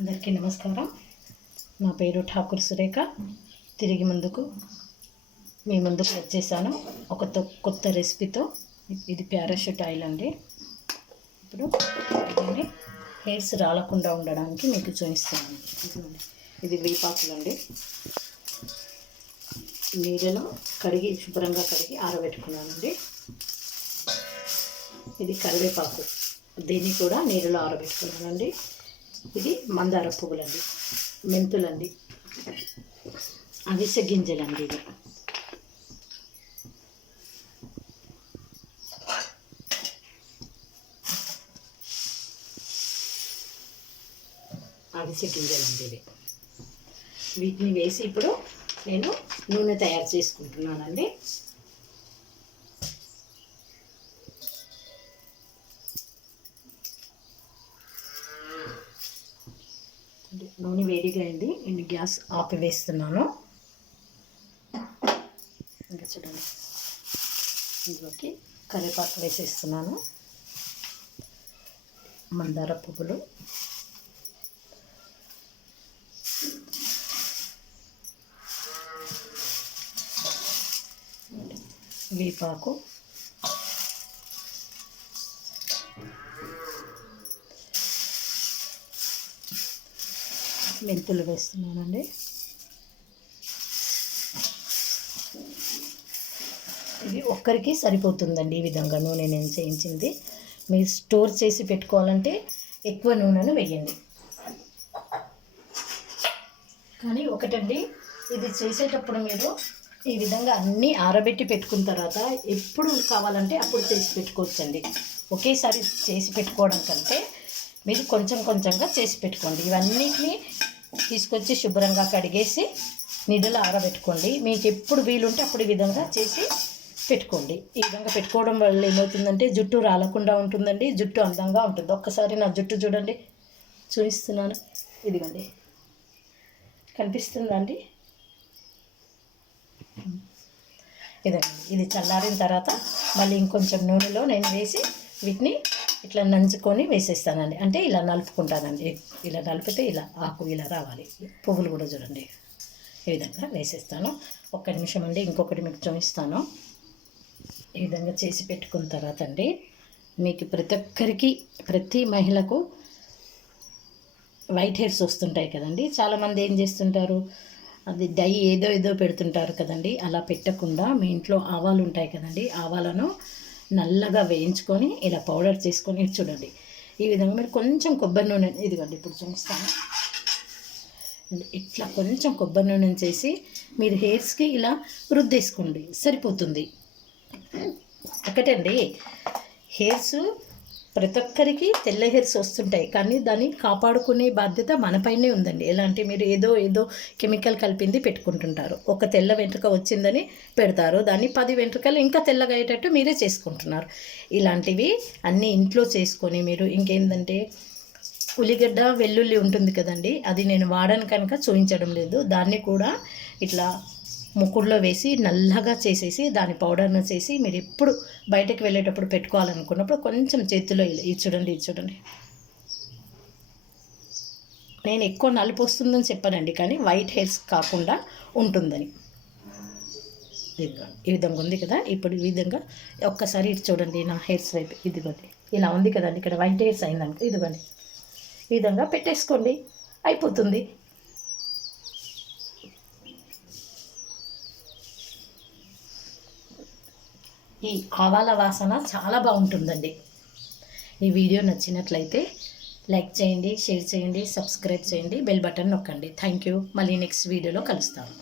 అందరికీ నమస్కారం. నా పేరు ఠాకూర్ సురేఖ. తిరిగి మీ ముందుకు వచ్చేసాను ఒక కొత్త రెసిపీతో. ఇది పారాషూట్ ఆయిల్ అండి. ఇప్పుడు దీన్ని హెయిర్స్ రాలకుండా ఉండడానికి మీకు చూపిస్తున్నాను. ఇది వేపాకులు అండి. నీళ్ళలో శుభ్రంగా కడిగి ఆరబెట్టుకున్నానండి. ఇది కరివేపాకు, దీన్ని కూడా నీళ్ళలో ఆరబెట్టుకున్నానండి. ఇది మందార పువ్వులండి, మెంతులండి, అవిసె గింజలండి. ఇది అవిసె గింజలండి. ఇవి వీటిని వేసి ఇప్పుడు నేను నూనె తయారు చేసుకుంటున్నానండి. నూనె వేడిగా అయింది. నేను గ్యాస్ ఆపివేస్తున్నాను. ఇంకా చూడండి, ఇందులోకి కరివేపాకు వేసేస్తున్నాను, మందార పువ్వులు, వేపాకు, మెంతులు వేస్తున్నానండి. ఇది ఒక్కరికి సరిపోతుందండి. ఈ విధంగా నూనె నేను చేయించింది. మీరు స్టోర్ చేసి పెట్టుకోవాలంటే ఎక్కువ నూనెను వేయండి. కానీ ఒకటండి, ఇది చేసేటప్పుడు మీరు ఈ విధంగా అన్నీ ఆరబెట్టి పెట్టుకున్న తర్వాత ఎప్పుడు కావాలంటే అప్పుడు చేసి పెట్టుకోవచ్చండి. ఒకేసారి చేసి పెట్టుకోవడం కంటే మీరు కొంచెం కొంచెంగా చేసి పెట్టుకోండి. ఇవన్నిటిని తీసుకొచ్చి శుభ్రంగా కడిగేసి నీడలో ఆరబెట్టుకోండి. మీకు ఎప్పుడు వీలుంటే అప్పుడు ఈ విధంగా చేసి పెట్టుకోండి. ఈ విధంగా పెట్టుకోవడం వల్ల ఏమవుతుందంటే జుట్టు రాలకుండా ఉంటుందండి, జుట్టు అందంగా ఉంటుంది. ఒక్కసారి నా జుట్టు చూడండి, చూపిస్తున్నాను. ఇదిగోండి, కనిపిస్తుందండి. ఇదండి, ఇది చల్లారిన తర్వాత మళ్ళీ ఇంకొంచెం నూనెలో నేను వేసి వీటిని ఇట్లా నంచుకొని వేసేస్తానండి. అంటే ఇలా నలుపుకుంటానండి. ఇలా నలిపితే ఇలా ఆకు ఇలా రావాలి. పువ్వులు కూడా చూడండి, ఈ విధంగా వేసేస్తాను. ఒక్క నిమిషం అండి, ఇంకొకటి మీకు చూపిస్తాను. ఈ విధంగా చేసి పెట్టుకున్న తర్వాత అండి, మీకు ప్రతి మహిళకు వైట్ హెయిర్స్ వస్తుంటాయి కదండి. చాలామంది ఏం చేస్తుంటారు, అది డై ఏదో పెడుతుంటారు కదండి. అలా పెట్టకుండా మీ ఇంట్లో ఆవాలు ఉంటాయి కదండి, ఆవాలను నల్లగా వేయించుకొని ఇలా పౌడర్ చేసుకొని చూడండి. ఈ విధంగా మీరు కొంచెం కొబ్బరి నూనె, ఇదిగోండి ఇప్పుడు చూపిస్తాను. ఇట్లా కొంచెం కొబ్బరి నూనె చేసి మీరు హెయిర్స్కి ఇలా రుద్దేసుకోండి, సరిపోతుంది. ఒకటండి, హెయిర్స్ ప్రతి ఒక్కరికి తెల్ల హెయిర్స్ వస్తుంటాయి, కానీ దాన్ని కాపాడుకునే బాధ్యత మనపైనే ఉందండి. ఎలాంటి మీరు ఏదో కెమికల్ కలిపింది పెట్టుకుంటుంటారు. ఒక తెల్ల వెంట్రుక వచ్చిందని పెడతారు, దాన్ని 10 వెంట్రుకలు ఇంకా తెల్లగా అయ్యేటట్టు మీరే చేసుకుంటున్నారు. ఇలాంటివి అన్నీ ఇంట్లో చేసుకొని మీరు ఇంకేంటంటే ఉల్లిగడ్డ వెల్లుల్లి ఉంటుంది కదండి, అది నేను వాడను కనుక చూపించడం లేదు. దాన్ని కూడా ఇట్లా ముక్కుడులో వేసి నల్లగా చేసేసి దాని పౌడర్ను చేసి మీరు ఎప్పుడు బయటకు వెళ్ళేటప్పుడు పెట్టుకోవాలనుకున్నప్పుడు కొంచెం చేతిలో ఇది చూడండి. నేను ఎక్కువ నలుపు వస్తుందని చెప్పానండి, కానీ వైట్ హెయిర్స్ కాకుండా ఉంటుందని. ఈ విధంగా ఉంది కదా. ఇప్పుడు ఈ విధంగా ఒక్కసారి ఇది చూడండి, నా హెయిర్స్ వైపు ఇదిగోండి ఇలా ఉంది కదండి. ఇక్కడ వైట్ హెయిర్స్ అయిందనుకో, ఇదిగోండి ఈ విధంగా పెట్టేసుకోండి, అయిపోతుంది. ఈ ఆవాల వాసన చాలా బాగుంటుందండి. ఈ వీడియో నచ్చినట్లయితే లైక్ చేయండి, షేర్ చేయండి, సబ్స్క్రైబ్ చేయండి, బెల్ బటన్ నొక్కండి. Thank you. మళ్ళీ నెక్స్ట్ వీడియోలో కలుస్తాను.